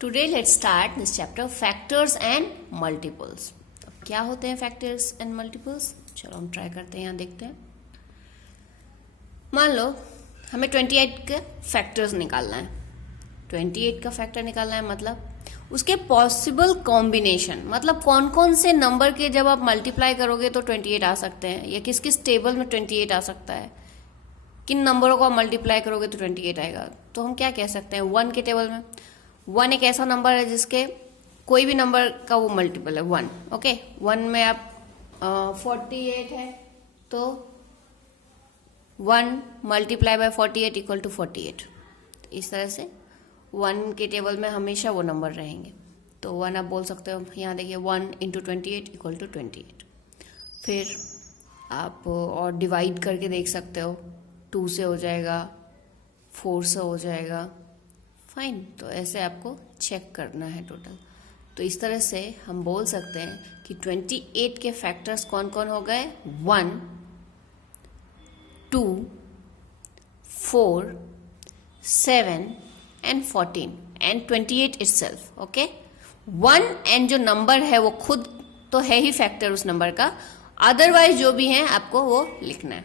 Today let's start this chapter factors and multiples. अब क्या होते हैं factors and multiples? चलो हम ट्राई करते हैं, यहाँ देखते हैं. मान लो हमें 28 के फैक्टर्स निकालना है. 28 का फैक्टर निकालना है मतलब उसके पॉसिबल कॉम्बिनेशन, मतलब कौन कौन से नंबर के जब आप मल्टीप्लाई करोगे तो 28 आ सकते हैं, या किस किस टेबल में 28 आ सकता है, किन नंबरों को आप मल्टीप्लाई करोगे तो 28 आएगा. तो हम क्या कह सकते हैं, 1 के टेबल में 1 एक ऐसा नंबर है जिसके कोई भी नंबर का वो मल्टीपल है 1. ओके, 1 में आप 48 है तो 1 मल्टीप्लाई बाय 48 इक्वल टू 48. इस तरह से 1 के टेबल में हमेशा वो नंबर रहेंगे. तो 1 आप बोल सकते हो, यहाँ देखिए 1 इंटू 28 इक्वल टू 28. फिर आप और डिवाइड करके देख सकते हो, 2 से हो जाएगा, 4 से हो जाएगा. फाइन, तो ऐसे आपको चेक करना है टोटल. तो इस तरह से हम बोल सकते हैं कि 28 के फैक्टर्स कौन कौन हो गए, 1, 2, 4, 7 and 14 and 28 itself. Okay, 1 and जो नंबर है वो खुद तो है ही फैक्टर उस नंबर का, अदरवाइज जो भी है आपको वो लिखना है.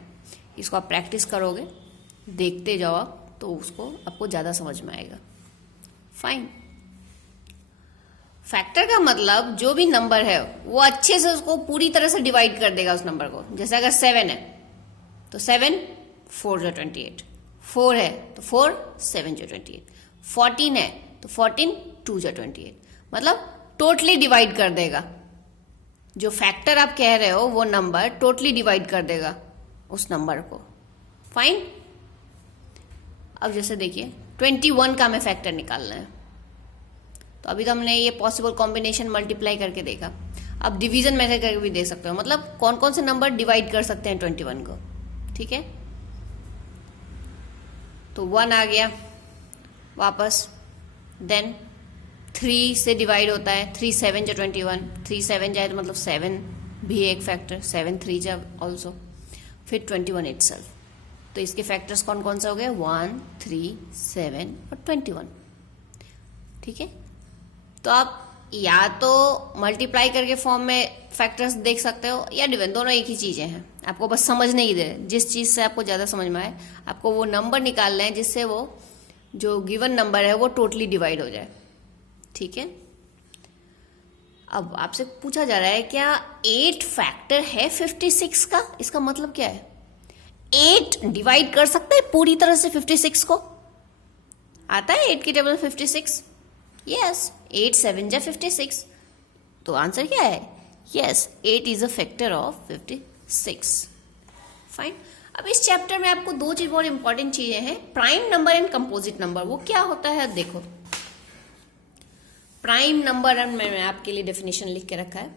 इसको आप प्रैक्टिस करोगे, देखते जाओ आप, तो उसको आपको ज़्यादा समझ में आएगा. फाइन. फैक्टर का मतलब जो भी नंबर है वो अच्छे से उसको पूरी तरह से डिवाइड कर देगा उस नंबर को. जैसे अगर 7 है तो 7 4 जो 28, 4 है तो 4 7 जो 28, 14 है तो 14 2 जो 28. मतलब टोटली डिवाइड कर देगा. जो फैक्टर आप कह रहे हो वो नंबर टोटली डिवाइड कर देगा उस नंबर को. फाइन. अब जैसे देखिए 21 का हमें फैक्टर निकालना है. तो अभी तो हमने ये पॉसिबल कॉम्बिनेशन मल्टीप्लाई करके देखा. अब डिवीजन मेथड करके भी दे सकते हो, मतलब कौन कौन से नंबर डिवाइड कर सकते हैं 21 को. ठीक है, तो 1 आ गया वापस. देन 3 से डिवाइड होता है, 3 7 जो 21, 3 7 जाए तो मतलब 7 भी एक फैक्टर, 7 3 जा ऑल्सो. फिर 21 इटसेल्फ. तो इसके फैक्टर्स कौन कौन से हो गए, 1 3 7 और 21. ठीक है, तो आप या तो मल्टीप्लाई करके फॉर्म में फैक्टर्स देख सकते हो या डिवीजन, दोनों एक ही चीजें हैं. आपको बस समझने ही दे, जिस चीज से आपको ज्यादा समझ में आए आपको वो नंबर निकालना है जिससे वो जो गिवन नंबर है वो टोटली डिवाइड हो जाए. ठीक है, अब आपसे पूछा जा रहा है क्या 8 फैक्टर है 56 का. इसका मतलब क्या है, 8 डिवाइड कर सकते हैं पूरी तरह से 56 को. आता है 8 की टेबल 56. यस, 8 7 जा 56. तो आंसर क्या है, yes 8 is a factor of 56. Fine. अब इस चैप्टर में आपको दो चीज बहुत इंपॉर्टेंट चीजें हैं, prime number and composite number. वो क्या होता है देखो. प्राइम नंबर मैंने आपके लिए डेफिनेशन लिख के रखा है,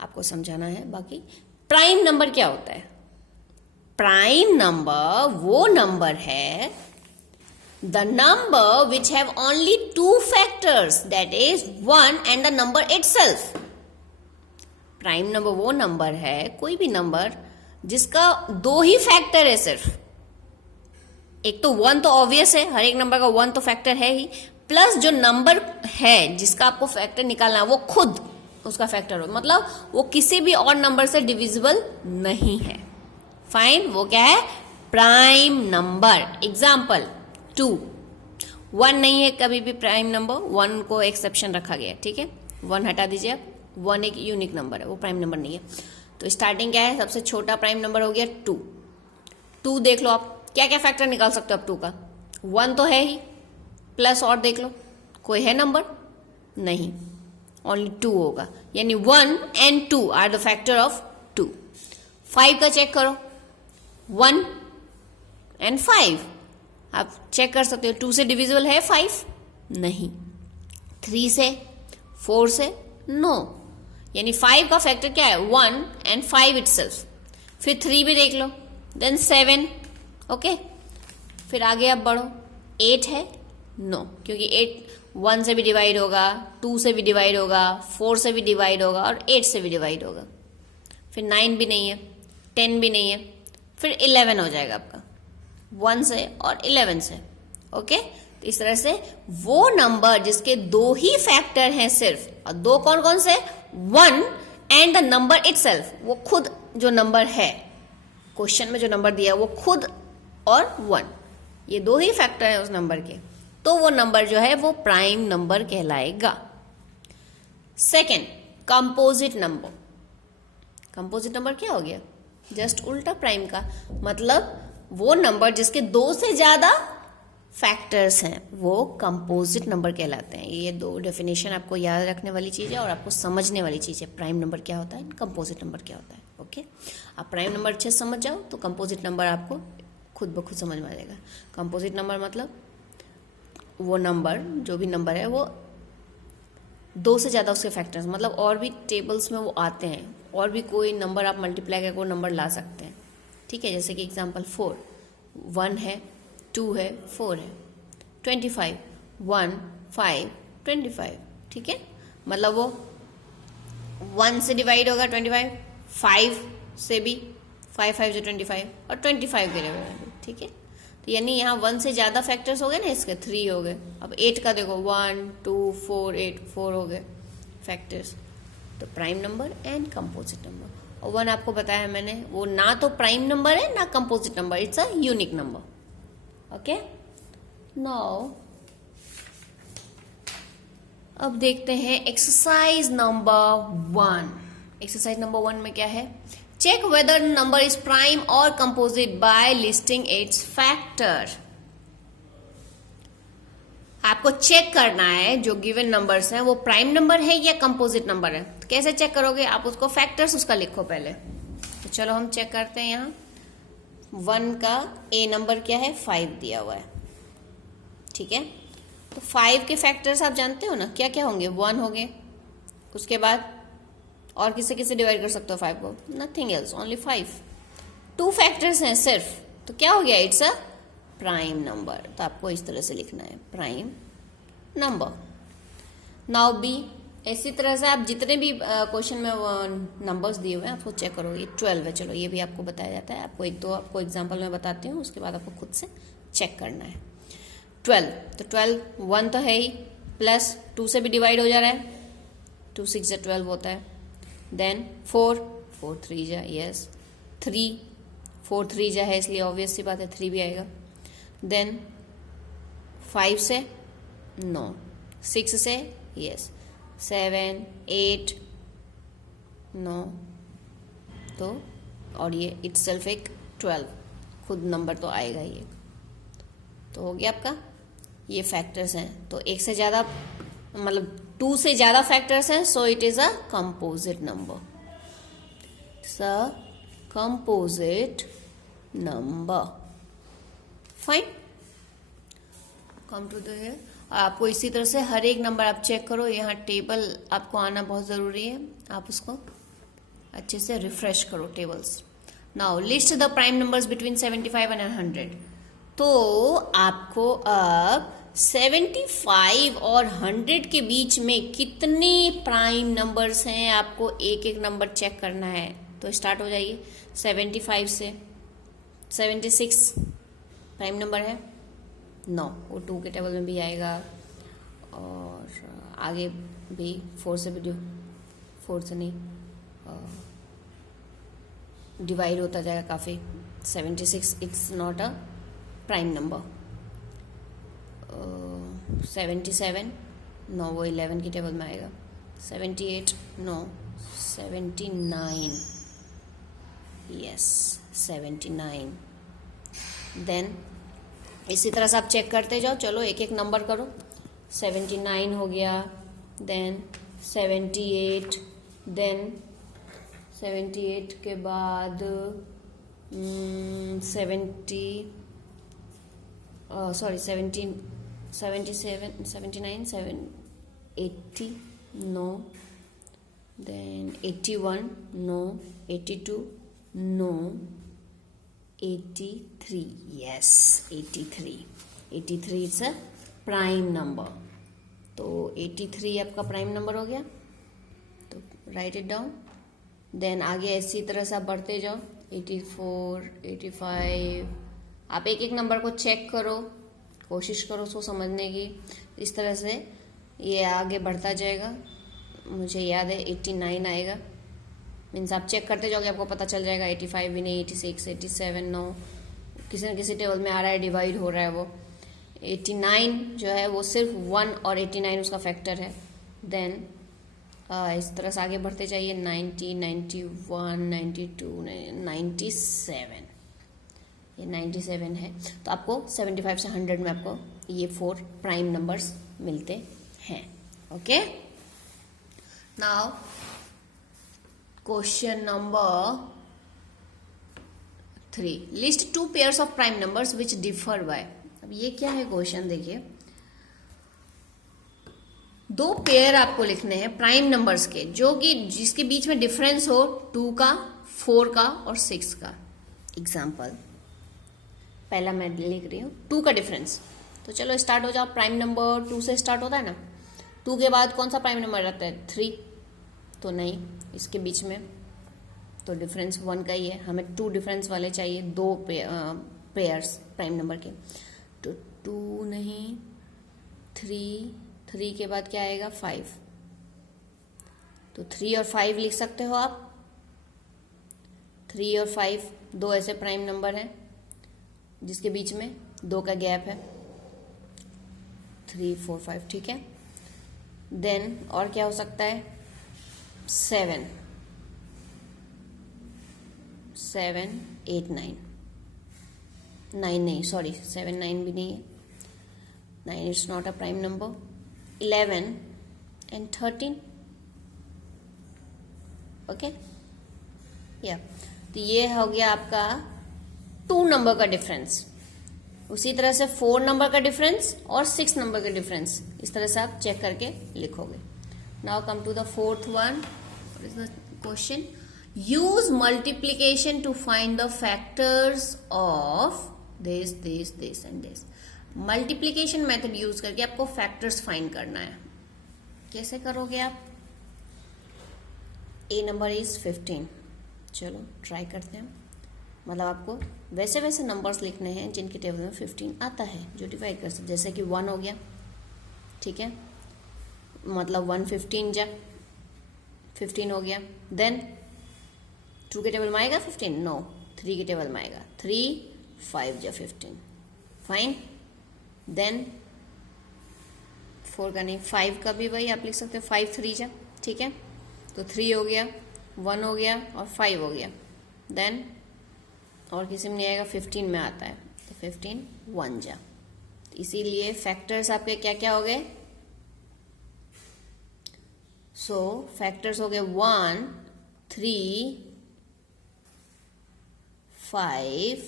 आपको समझाना है. बाकी प्राइम नंबर क्या होता है, प्राइम नंबर वो नंबर है the number which have only 2 factors, that is 1 and the number itself. Prime number वो नंबर है, कोई भी नंबर जिसका 2 ही फैक्टर है सिर्फ. एक तो 1 तो ऑब्वियस है, हर एक नंबर का 1 तो फैक्टर है ही, प्लस जो नंबर है जिसका आपको फैक्टर निकालना है वो खुद उसका फैक्टर हो, मतलब वो किसी भी और नंबर से डिविजिबल नहीं है. फाइन, वो क्या है, प्राइम नंबर. एग्जाम्पल 2. 1 नहीं है कभी भी प्राइम नंबर, 1 को एक्सेप्शन रखा गया. ठीक है, 1 हटा दीजिए आप. 1 एक यूनिक नंबर है, वो प्राइम नंबर नहीं है. तो स्टार्टिंग क्या है, सबसे छोटा प्राइम नंबर हो गया 2. 2 देख लो आप, क्या क्या फैक्टर निकाल सकते हो आप 2 का. 1 तो है ही, प्लस और देख लो कोई है नंबर, नहीं, ओनली 2 होगा. यानी 1 and 2 are the factor of 2. 5 का चेक करो, 1 एंड 5 आप चेक कर सकते हो, 2 से डिविजिबल है 5, नहीं. 3 से, 4 से, नो. यानी 5 का फैक्टर क्या है, 1 एंड 5 इटसेल्फ. फिर 3 भी देख लो, देन 7. ओके, फिर आगे आप बढ़ो, 8 है, नो, क्योंकि 8 1 से भी डिवाइड होगा, 2 से भी डिवाइड होगा, 4 से भी डिवाइड होगा और 8 से भी डिवाइड होगा. फिर 9 भी नहीं है, 10 भी नहीं है. फिर 11 हो जाएगा आपका, 1 से और 11 से. ओके, तो इस तरह से वो नंबर जिसके दो ही फैक्टर हैं सिर्फ, और दो कौन कौन से, 1 एंड द नंबर इटसेल्फ, वो खुद जो नंबर है, क्वेश्चन में जो नंबर दिया वो खुद और 1, ये दो ही फैक्टर है उस नंबर के, तो वो नंबर जो है वो प्राइम नंबर कहलाएगा। Second, composite number. Composite number क्या हो गया, जस्ट उल्टा प्राइम का, मतलब वो नंबर जिसके दो से ज्यादा फैक्टर्स हैं वो कंपोजिट नंबर कहलाते हैं। ये दो डेफिनेशन आपको याद रखने वाली चीज़ है और आपको समझने वाली चीज़ है, प्राइम नंबर क्या होता है, कंपोजिट नंबर क्या होता है। ओके, आप प्राइम नंबर अच्छे से समझ जाओ तो कंपोजिट नंबर आपको खुद ब खुद समझ में आ जाएगा। कंपोजिट नंबर मतलब वो नंबर, जो भी नंबर है वो दो से ज़्यादा उसके फैक्टर्स, मतलब और भी टेबल्स में वो आते हैं, और भी कोई नंबर आप मल्टीप्लाई करके वो नंबर ला सकते हैं। ठीक है, जैसे कि एग्जांपल 4, 1 है, 2 है, 4 है, 25, 1, 5, 25। ठीक है, मतलब वो 1 से डिवाइड होगा 25, 5 से भी, 5 5 जो 25, और 25 के डिवाइड। ठीक है, तो यानी यहाँ 1 से ज़्यादा फैक्टर्स हो गए ना, इसके 3 हो गए। अब 8 का देखो, 1 2 4 8, 4 हो गए फैक्टर्स। तो prime number and composite number. और 1 आपको बताया मैंने, वो ना तो प्राइम नंबर है ना composite number, it's a unique number. Okay, now अब देखते हैं एक्सरसाइज नंबर 1। एक्सरसाइज नंबर 1 में क्या है, check whether number is prime और composite by listing its factor. आपको चेक करना है जो गिवन नंबर्स हैं वो प्राइम नंबर है या कंपोजिट नंबर है। तो कैसे चेक करोगे, आप उसको फैक्टर्स उसका लिखो पहले। तो चलो हम चेक करते हैं। यहाँ 1 का ए नंबर क्या है, 5 दिया हुआ है। ठीक है, तो 5 के फैक्टर्स आप जानते हो ना, क्या क्या होंगे, 1 होंगे, उसके बाद और किसे किसे डिवाइड कर सकते हो 5 को, नथिंग एल्स, ओनली 5। 2 फैक्टर्स हैं सिर्फ, तो क्या हो गया, इट्स अ प्राइम नंबर। तो आपको इस तरह से लिखना है, प्राइम नंबर। नाउ बी, इसी तरह से आप जितने भी क्वेश्चन में नंबर्स दिए हुए हैं आपको चेक करो। ये 12 है, चलो ये भी आपको बताया जाता है, आपको एक दो आपको एग्जांपल में बताती हूँ, उसके बाद आपको खुद से चेक करना है। 12, तो 12 1 तो है ही, प्लस 2 से भी डिवाइड हो जा रहा है, 2 6 12 होता है। देन 4 4 3 जा, यस 3 4 3 जा है, इसलिए ऑब्वियस सी बात है 3 भी आएगा। देन 5 से 9, 6 से यस 7 8 9, तो और ये इटसेल्फ एक 12 खुद नंबर तो आएगा ये। तो हो गया आपका, ये फैक्टर्स हैं, तो एक से ज़्यादा मतलब 2 से ज़्यादा फैक्टर्स हैं, so it is a composite number, composite number. Fine, come to the here. आपको इसी तरह से हर एक नंबर आप चेक करो, यहाँ टेबल आपको आना बहुत ज़रूरी है, आप उसको अच्छे से रिफ्रेश करो tables. Now list the prime numbers between 75 and 100। तो आपको अब 75 और 100 के बीच में कितने प्राइम नंबर्स हैं आपको एक एक नंबर चेक करना है। तो स्टार्ट हो जाइए 75 से। 76 प्राइम नंबर है, 9, वो 2 के टेबल में भी आएगा, और आगे भी 4 से भी 4 से नहीं डिवाइड होता जाएगा काफ़ी। 76 it's not a prime number. 77 9, वो 11 की टेबल में आएगा। 78 नो, 79 यस 79। देन इसी तरह से आप चेक करते जाओ, चलो एक एक नंबर करो। 79 हो गया, देन 78, देन 78 के बाद 77 79 80 no, then 81 no, 82 no, 83 yes 83 it's a prime number. तो 83 आपका प्राइम नंबर हो गया, तो राइट इट डाउन। देन आगे इसी तरह से आप बढ़ते जाओ, 84 85। आप एक एक नंबर को चेक करो, कोशिश करो उसको समझने की। इस तरह से ये आगे बढ़ता जाएगा। मुझे याद है 89 आएगा, मीन्स आप चेक करते जाओगे आपको पता चल जाएगा। 85 भी नहीं, 86, 87, नो किसी न किसी टेबल में आ रहा है, डिवाइड हो रहा है वो। 89 जो है वो सिर्फ 1 और 89 उसका फैक्टर है। देन इस तरह से आगे बढ़ते जाइए। 90, 91, 92, 97, ये 97 है। तो आपको 75 से 100 में आपको ये 4 प्राइम नंबर्स मिलते हैं। Okay, now question number 3, list 2 pairs of prime numbers which differ by. अब ये क्या है क्वेश्चन, देखिए 2 पेयर आपको लिखने हैं प्राइम नंबर्स के, जो कि जिसके बीच में डिफरेंस हो 2 का, 4 का और 6 का। एग्जाम्पल पहला मैं लिख रही हूँ 2 का डिफरेंस। तो चलो स्टार्ट हो जाओ। प्राइम नंबर 2 से स्टार्ट होता है ना। 2 के बाद कौन सा प्राइम नंबर रहता है? 3। तो नहीं, इसके बीच में तो डिफरेंस 1 का ही है। हमें 2 डिफरेंस वाले चाहिए, 2 पेयर्स प्राइम नंबर के। तो 2 नहीं, 3 के बाद क्या आएगा? 5। तो 3 और 5 लिख सकते हो आप। 3 और 5 2 ऐसे प्राइम नंबर हैं जिसके बीच में 2 का गैप है। 3, 4, 5, ठीक है। देन और क्या हो सकता है? 7, 8, 9 नहीं, सॉरी 7, 9 भी नहीं है। 9 it's not a prime number. 11 and 13। Okay, या तो ये हो गया आपका 2 नंबर का डिफरेंस। उसी तरह से 4 नंबर का डिफरेंस और 6 नंबर का डिफरेंस, इस तरह से आप चेक करके लिखोगे। Now come to the 4th one. What is the question? Use multiplication to find the factors of this and this. Multiplication method use करके आपको फैक्टर्स फाइंड करना है। कैसे करोगे आप? A number is 15। चलो ट्राई करते हैं। मतलब आपको वैसे वैसे नंबर्स लिखने हैं जिनके टेबल में 15 आता है, जो डिवाइड कर सकते। जैसे कि 1 हो गया, ठीक है, मतलब 1 15 जा 15 हो गया। देन 2 के टेबल में आएगा 15? नो, 3 के टेबल में आएगा 3, 5 जा 15, फाइन। देन 4 का नहीं, 5 का भी भाई आप लिख सकते हो 5 3 जा, ठीक है। तो 3 हो गया, 1 हो गया और 5 हो गया। देन और किसी में नहीं आएगा, 15 में आता है तो 15 1 जा। इसीलिए फैक्टर्स आपके क्या क्या हो गए? सो फैक्टर्स हो गए 1, 3, 5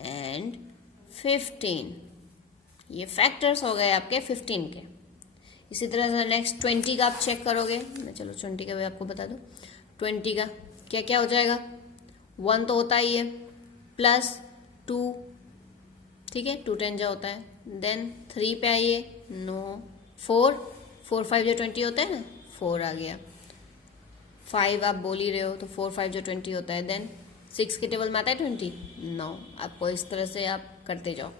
एंड 15। ये फैक्टर्स हो गए आपके 15 के। इसी तरह से नेक्स्ट 20 का आप चेक करोगे। मैं चलो 20 का भी आपको बता दूं। 20 का क्या क्या हो जाएगा? 1 तो होता ही है, प्लस 2, ठीक है, 2 10 जा होता है। देन 3 पे आइए, नो। 4 5 जो 20 होता है ना, 4 आ गया। 5 आप बोल ही रहे हो तो 4 5 जो 20 होता है। देन 6 के टेबल में आता है 20? नो। आपको इस तरह से आप करते जाओ।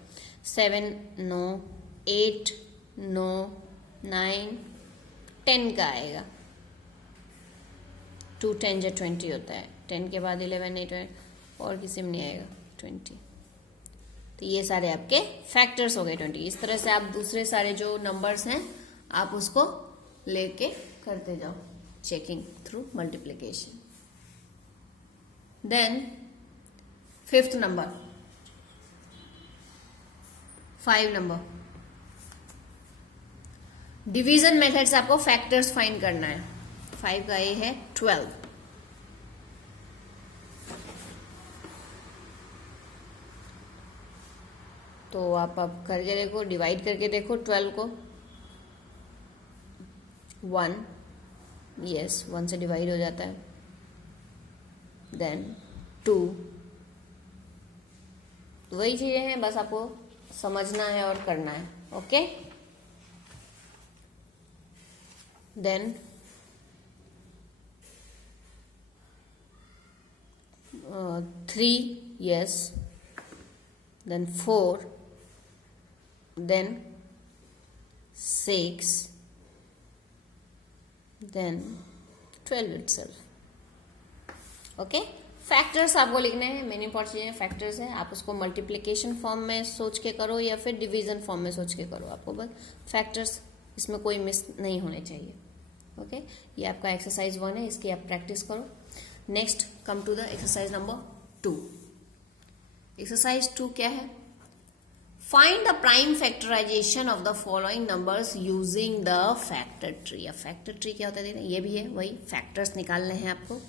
7 नो, 8 नो, 9 10 का आएगा। 2 10 जो 20 होता है। 10 के बाद 11 8 और किसी में नहीं आएगा 20। तो ये सारे आपके फैक्टर्स हो गए 20। इस तरह से आप दूसरे सारे जो नंबर्स हैं आप उसको लेके करते जाओ, checking through multiplication. Then 5th number, 5 number, division method से आपको फैक्टर्स फाइंड करना है। 5 का ये है 12। तो आप करके देखो, डिवाइड करके देखो 12 को। 1, यस 1 से डिवाइड हो जाता है। देन 2, तो वही चीजें हैं, बस आपको समझना है और करना है। Okay, then 3, yes, then 4, then 6, then 12 itself। Okay, factors आपको लिखने हैं, मेन इंपॉर्टेंट चीजें फैक्टर्स है। आप उसको मल्टीप्लिकेशन फॉर्म में सोच के करो या फिर डिवीजन फॉर्म में सोच के करो, आपको बस फैक्टर्स इसमें कोई मिस नहीं होने चाहिए। ओके, ये आपका एक्सरसाइज 1 है, इसकी आप प्रैक्टिस करो। Next come to the exercise number 2। Exercise 2 क्या है? Find the prime factorisation of the following numbers using the factor tree. अब फैक्टर ट्री क्या होता है? ये भी है, वही फैक्टर्स निकालने हैं आपको।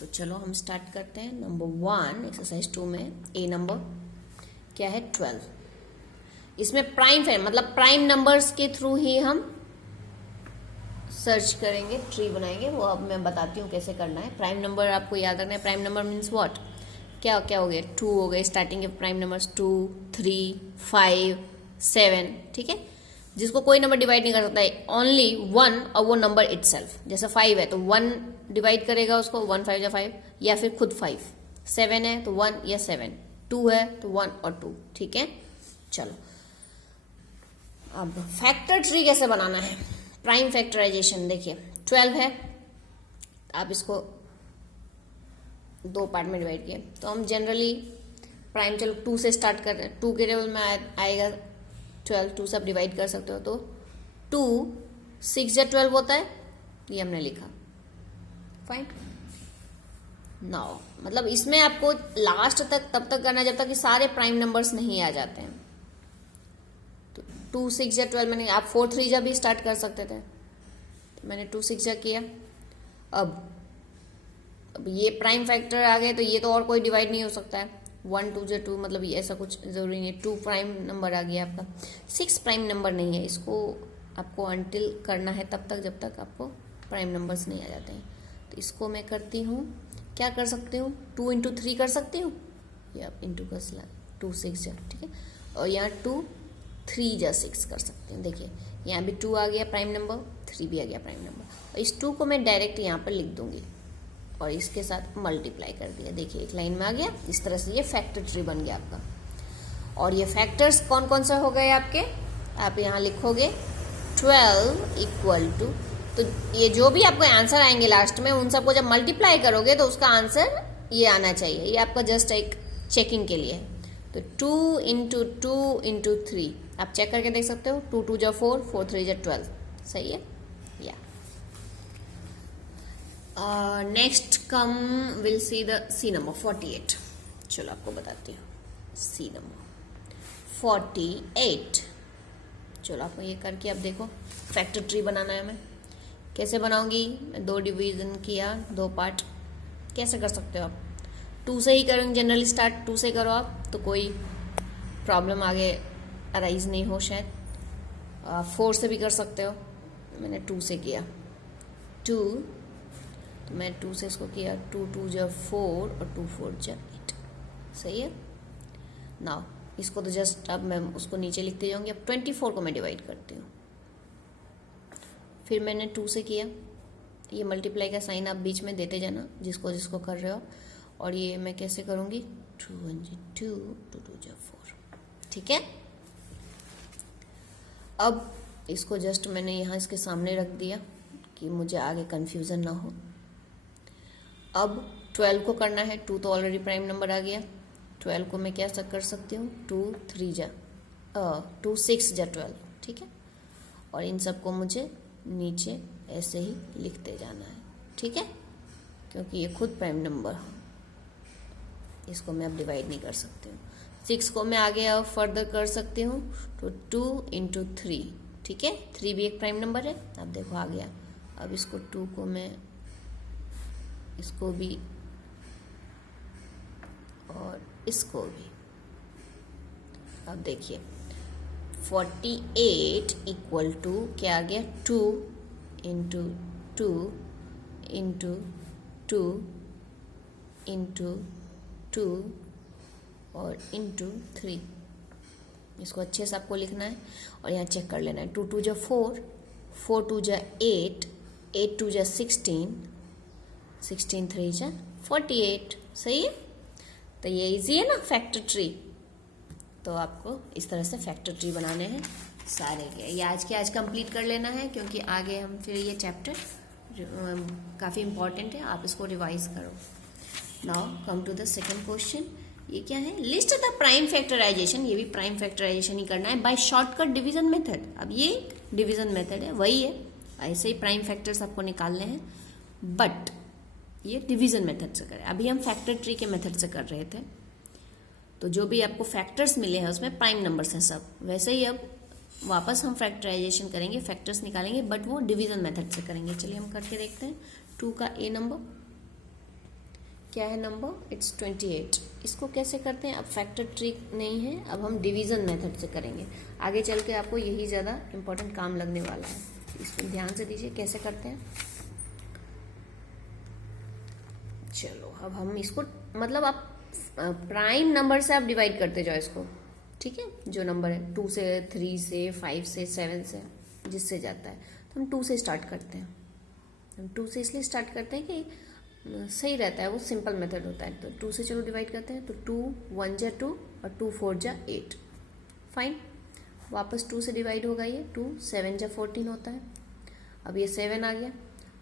तो चलो हम स्टार्ट करते हैं। नंबर 1 एक्सरसाइज 2 में ए नंबर क्या है? 12। इसमें प्राइम है, मतलब प्राइम नंबर्स के थ्रू ही हम सर्च करेंगे, ट्री बनाएंगे। वो अब मैं बताती हूँ कैसे करना है। प्राइम नंबर आपको याद रखना है। Prime number means what? क्या क्या हो गया? 2 हो गए, स्टार्टिंग के प्राइम नंबर्स 2, 3, 5, 7, ठीक है। जिसको कोई नंबर डिवाइड नहीं कर सकता है, ओनली 1 और वो नंबर इटसेल्फ। जैसे 5 है तो 1 डिवाइड करेगा उसको, 1 5 या 5, या फिर खुद 5। 7 है तो 1 या 7, 2 है तो 1 और 2, ठीक है। चलो अब फैक्टर ट्री कैसे बनाना है? प्राइम फैक्टराइजेशन देखिए, 12 है, आप इसको 2 पार्ट में डिवाइड किए तो हम जनरली प्राइम, चलो 2 से स्टार्ट कर रहे हैं। 2 के टेबल में आएगा 12, 2 से आप डिवाइड कर सकते हो। तो 2 6 या 12 होता है, ये हमने लिखा। फाइन। नाउ मतलब इसमें आपको लास्ट तक तब तक करना है जब तक कि सारे प्राइम नंबर्स नहीं आ जाते हैं। तो 2 6 या 12 मैंने, आप 4 3 जा भी स्टार्ट कर सकते थे। तो मैंने 2 6 जा किया। अब ये प्राइम फैक्टर आ गए तो ये तो और कोई डिवाइड नहीं हो सकता है। 1 2 या 2, मतलब ये ऐसा कुछ जरूरी नहीं है। 2 प्राइम नंबर आ गया आपका, 6 प्राइम नंबर नहीं है। इसको आपको अंटिल करना है तब तक जब तक आपको प्राइम नंबर्स नहीं आ जाते हैं। तो इसको मैं करती हूँ, क्या कर सकती हूँ? 2 इंटू 3 कर सकती हूँ, या इंटू का 2 6 जा, ठीक है। और यहाँ 2 3 जा 6 कर सकती हूँ। देखिए यहाँ भी 2 आ गया प्राइम नंबर, 3 भी आ गया प्राइम नंबर। और इस 2 को मैं डायरेक्ट यहाँ पर लिख दूंगी और इसके साथ मल्टीप्लाई कर दिया। देखिए एक लाइन में आ गया। इस तरह से ये फैक्टर ट्री बन गया आपका। और ये फैक्टर्स कौन कौन सा हो गए आपके? आप यहाँ लिखोगे 12 इक्वल टू, तो ये जो भी आपको आंसर आएंगे लास्ट में, उन सबको जब मल्टीप्लाई करोगे तो उसका आंसर ये आना चाहिए। ये आपका जस्ट एक चेकिंग के लिए है। तो 2 इंटू 2 इंटू 3 आप चेक करके देख सकते हो। 2 2 जा 4, 4 3 जा 12, सही है। या next come will see the see number 48। चलो आपको बताती हूँ सी नंबर 48। चलो आपको ये करके अब देखो फैक्टर ट्री बनाना है। मैं कैसे बनाऊंगी? मैं 2 डिवीजन किया, 2 पार्ट। कैसे कर सकते हो आप? 2 से ही करेंगे जनरली स्टार्ट। 2 से करो आप तो कोई प्रॉब्लम आगे अराइज नहीं हो शायद। 4 से भी कर सकते हो। मैंने 2 से किया। 2 तो मैं 2 से इसको किया। 2 2 जा 4 और 2 4 जा 8, सही है। नाउ इसको तो जस्ट अब मैं उसको नीचे लिखते जाऊंगी। अब 24 को मैं डिवाइड करती हूँ। फिर मैंने 2 से किया। ये मल्टीप्लाई का साइन आप बीच में देते जाना जिसको जिसको कर रहे हो। और ये मैं कैसे करूँगी? 2 1 जा 2, 2 2 जा 4, ठीक है। अब इसको जस्ट मैंने यहाँ इसके सामने रख दिया कि मुझे आगे कन्फ्यूज़न ना हो। अब 12 को करना है। 2 तो ऑलरेडी प्राइम नंबर आ गया। 12 को मैं क्या कर सकती हूँ? 2 3 जा 2 6 जा 12, ठीक है। और इन सबको मुझे नीचे ऐसे ही लिखते जाना है, ठीक है, क्योंकि ये खुद प्राइम नंबर है। इसको मैं अब डिवाइड नहीं कर सकती हूँ। 6 को मैं आगे अब फर्दर कर सकती हूँ। तो 2 इंटू 3, ठीक है। 3 भी एक प्राइम नंबर है। अब देखो आ गया। अब इसको 2 को मैं इसको भी और इसको भी। अब देखिए 48 इक्वल टू क्या आ गया? 2 इंटू 2 इंटू 2 इंटू 2 और इंटू 3। इसको अच्छे से आपको लिखना है और यहाँ चेक कर लेना है। 2 2 जा 4, 4 2 जा 8, 8 2 जा 16, 16 3 जा 48, सही है। तो ये इजी है ना फैक्टर ट्री। तो आपको इस तरह से फैक्टर ट्री बनाने हैं सारे के। ये आज के आज कंप्लीट कर लेना है, क्योंकि आगे हम फिर ये चैप्टर काफ़ी इंपॉर्टेंट है, आप इसको रिवाइज करो। Now come to the second question. ये क्या है? List the prime factorisation. ये भी प्राइम फैक्टराइजेशन ही करना है बाय शॉर्टकट डिवीजन मेथड। अब ये डिवीजन मेथड है, वही है, ऐसे ही प्राइम फैक्टर्स आपको निकालने हैं, बट ये डिवीजन मेथड से करें। अभी हम फैक्टर ट्री के मेथड से कर रहे थे, तो जो भी आपको फैक्टर्स मिले हैं उसमें प्राइम नंबर्स हैं सब। वैसे ही अब वापस हम फैक्टराइजेशन करेंगे, फैक्टर्स निकालेंगे, बट वो डिवीजन मेथड से करेंगे। चलिए हम करके देखते हैं। 2 का ए नंबर क्या है? Number it's 28। इसको कैसे करते हैं? अब फैक्टर ट्री नहीं है, अब हम डिवीजन मेथड से करेंगे। आगे चल के आपको यही ज़्यादा इंपॉर्टेंट काम लगने वाला है, इसको ध्यान से दीजिए कैसे करते हैं। चलो अब हम इसको, मतलब आप प्राइम नंबर से आप डिवाइड करते जाओ इसको, ठीक है? जो नंबर है 2 से, 3 से, 5 से, 7 से, जिससे जाता है, तो हम 2 से स्टार्ट करते हैं। हम 2 से इसलिए स्टार्ट करते हैं कि सही रहता है, वो सिंपल मेथड होता है। तो 2 से चलो डिवाइड करते हैं, तो 2 1 जा 2 और 2 4 जा 8। फाइन, वापस 2 से डिवाइड होगा ये, 2 7 जा 14 होता है। अब ये 7 आ गया,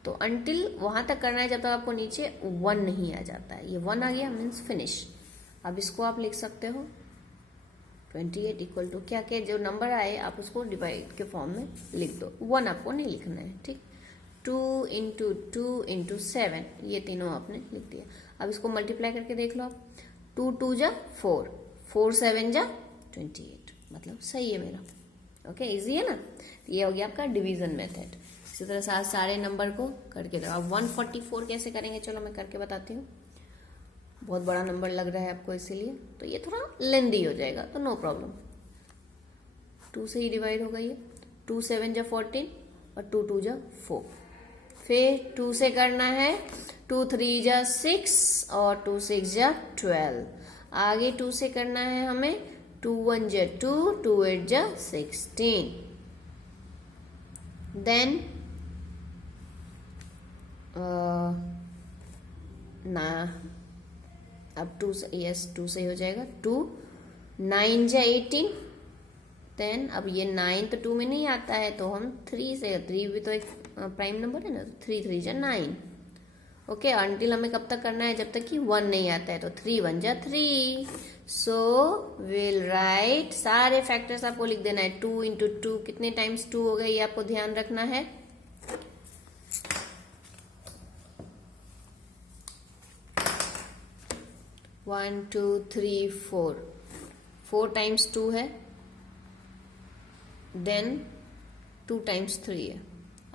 तो अनटिल वहाँ तक करना है जब तक आपको नीचे 1 नहीं आ जाता है। ये 1 आ गया मीन्स फिनिश। अब इसको आप लिख सकते हो 28 इक्वल टू क्या क्या जो नंबर आए आप उसको डिवाइड के फॉर्म में लिख दो। 1 आपको नहीं लिखना है, ठीक? 2 इंटू 2 इंटू 7, ये तीनों आपने लिख दिया। अब इसको मल्टीप्लाई करके देख लो आप। 2 2 जा 4, 4 7 जा 28, मतलब सही है मेरा। ओके, इजी है ना? ये हो गया आपका डिवीजन मेथड। इसी तरह से सारे नंबर को करके दो। अब 144 कैसे करेंगे, चलो मैं करके बताती हूँ। बहुत बड़ा नंबर लग रहा है आपको, इसीलिए तो ये थोड़ा लेंदी हो जाएगा, तो नो प्रॉब्लम। 2 से ही डिवाइड होगा ये। 2 7 जा 14 और 2 2 जा 4। फिर 2 से करना है, 2 3 जा 6 और 2 6 जा 12। आगे 2 से करना है हमें, 2 1 जा 2, 2 8 जा 16। देन ना, अब 2 से, यस 2 से हो जाएगा। 2 9 जा 18। देन अब ये 9 तो 2 में नहीं आता है, तो हम 3 से, 3 भी तो एक प्राइम नंबर है ना, 3 3 जा 9। ओके, अनटिल हमें कब तक करना है? जब तक कि 1 नहीं आता है, तो 3 1 जा 3। सो विल राइट, सारे फैक्टर्स आपको लिख देना है। 2 इंटू 2 कितने टाइम्स 2 हो गए, ये आपको ध्यान रखना है। वन टू थ्री 4, 4 टाइम्स 2 है, देन 2 टाइम्स 3 है।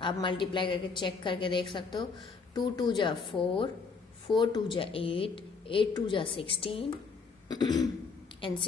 आप मल्टीप्लाई करके चेक करके देख सकते हो। 2 2 जा 4, 4 2 जा 8, 8 2 जा 16